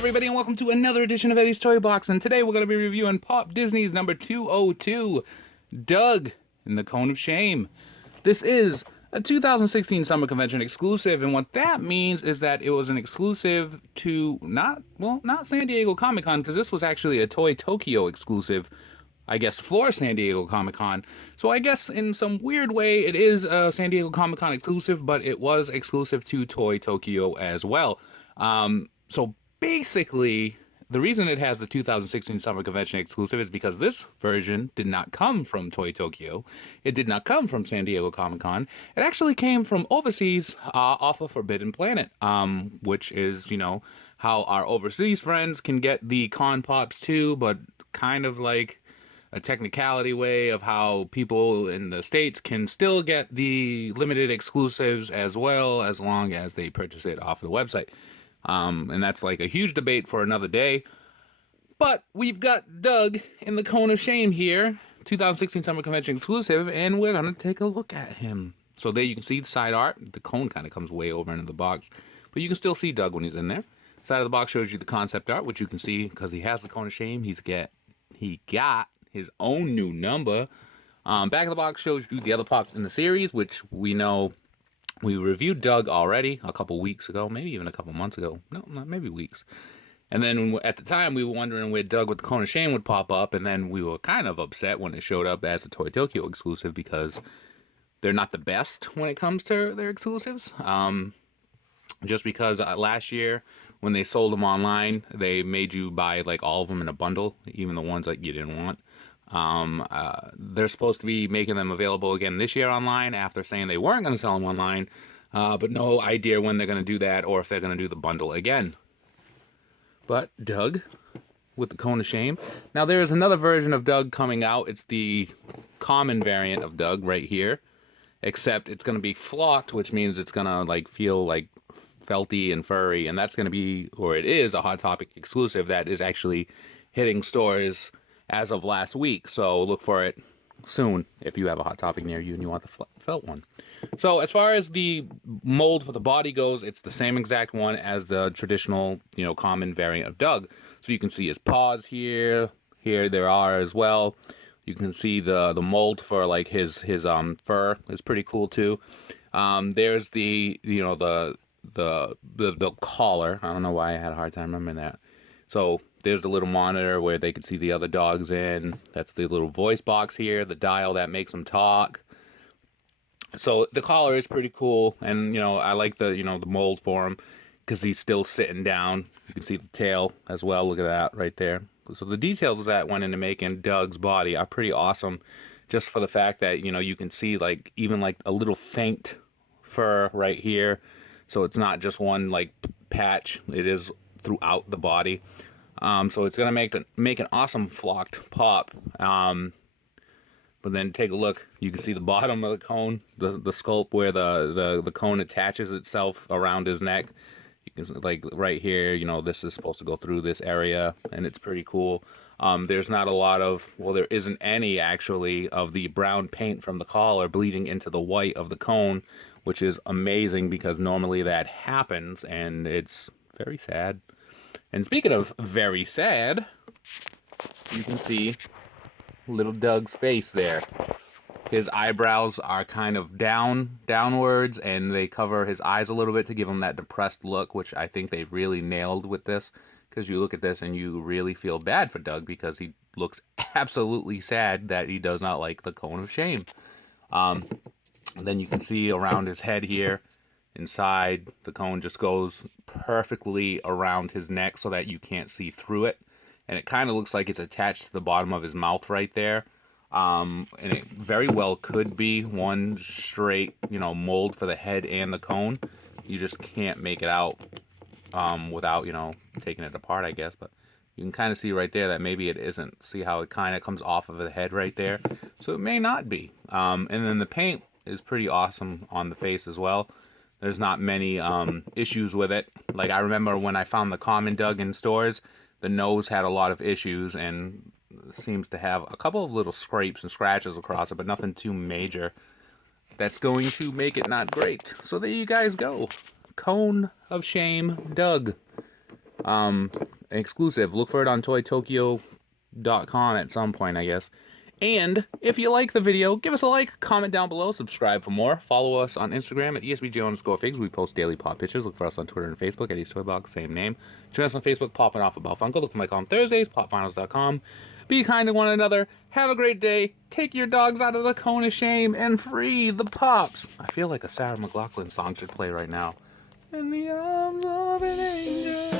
everybody, and welcome to another edition of Eddie's Toy Box. And today we're going to be reviewing Pop Disney's number 202, Doug in the Cone of Shame. This is a 2016 Summer Convention exclusive, and what that means is that it was an exclusive to not San Diego Comic-Con, because this was actually a Toy Tokyo exclusive, I guess, for San Diego Comic-Con. So I guess in some weird way it is a San Diego Comic-Con exclusive, but it was exclusive to Toy Tokyo as well. So basically, the reason it has the 2016 Summer Convention exclusive is because this version did not come from Toy Tokyo. It did not come from San Diego Comic-Con. It actually came from overseas, off of Forbidden Planet, which is, you know, how our overseas friends can get the Con Pops too, but kind of like a technicality way of how people in the States can still get the limited exclusives as well, as long as they purchase it off the website. And that's like a huge debate for another day. But we've got Doug in the Cone of Shame here, 2016 Summer Convention exclusive, and we're going to take a look at him. So there you can see the side art. The cone kind of comes way over into the box, but you can still see Doug when he's in there. Side of the box shows you the concept art, which you can see because he has the Cone of Shame. He got his own new number. Back of the box shows you the other pops in the series, which we know. We reviewed Doug already a couple weeks ago, maybe even a couple months ago. No, not maybe weeks. And then at the time, we were wondering where Doug with the Cone of Shame would pop up, and then we were kind of upset when it showed up as a Toy Tokyo exclusive because they're not the best when it comes to their exclusives. Just because last year, when they sold them online, they made you buy like all of them in a bundle, even the ones that you didn't want. They're supposed to be making them available again this year online after saying they weren't going to sell them online, but no idea when they're going to do that or if they're going to do the bundle again. But Doug with the Cone of Shame. Now there is another version of Doug coming out. It's the common variant of Doug right here, except it's going to be flocked, which means it's going to like feel like felty and furry, and that's going to be, or it is, a Hot Topic exclusive that is actually hitting stores as of last week, so look for it soon if you have a Hot Topic near you and you want the felt one. So as far as the mold for the body goes, it's the same exact one as the traditional, you know, common variant of Doug. So you can see his paws here. Here there are as well. You can see the mold for like his fur is pretty cool too. There's the, you know, the collar. I don't know why I had a hard time remembering that. So there's the little monitor where they can see the other dogs in. That's the little voice box here, the dial that makes them talk. So the collar is pretty cool, and you know, I like the, you know, the mold for him because he's still sitting down. You can see the tail as well. Look at that right there. So the details that went into making Doug's body are pretty awesome, just for the fact that, you know, you can see like even like a little faint fur right here. So it's not just one like patch. It is throughout the body. So it's going to make an awesome flocked pop. But then take a look. You can see the bottom of the cone, the sculpt where the cone attaches itself around his neck. You can see, like right here, you know, this is supposed to go through this area, and it's pretty cool. There's not a lot of, well, there isn't any actually of the brown paint from the collar bleeding into the white of the cone, which is amazing because normally that happens, and it's very sad. And speaking of very sad, you can see little Doug's face there. His eyebrows are kind of downwards, and they cover his eyes a little bit to give him that depressed look, which I think they really nailed with this, because you look at this and you really feel bad for Doug because he looks absolutely sad that he does not like the Cone of Shame. Then you can see around his head here, inside, the cone just goes perfectly around his neck so that you can't see through it. And it kind of looks like it's attached to the bottom of his mouth right there. And it very well could be one straight, you know, mold for the head and the cone. You just can't make it out without, you know, taking it apart, I guess. But you can kind of see right there that maybe it isn't. See how it kind of comes off of the head right there? So it may not be. And then the paint is pretty awesome on the face as well. There's not many issues with it. Like, I remember when I found the common Doug in stores, the nose had a lot of issues and seems to have a couple of little scrapes and scratches across it, but nothing too major. That's going to make it not great. So there you guys go. Cone of Shame Doug. Exclusive. Look for it on toytokyo.com at some point, I guess. And if you like the video, give us a like, comment down below, subscribe for more. Follow us on Instagram at ESBJ_figs. We post daily pop pictures. Look for us on Twitter and Facebook, EddiesToyBox, same name. Join us on Facebook, Popping Off About Funko. Look for my column Thursdays, popfinals.com. Be kind to one another. Have a great day. Take your dogs out of the cone of shame and free the pops. I feel like a Sarah McLachlan song should play right now. In the arms of an angel.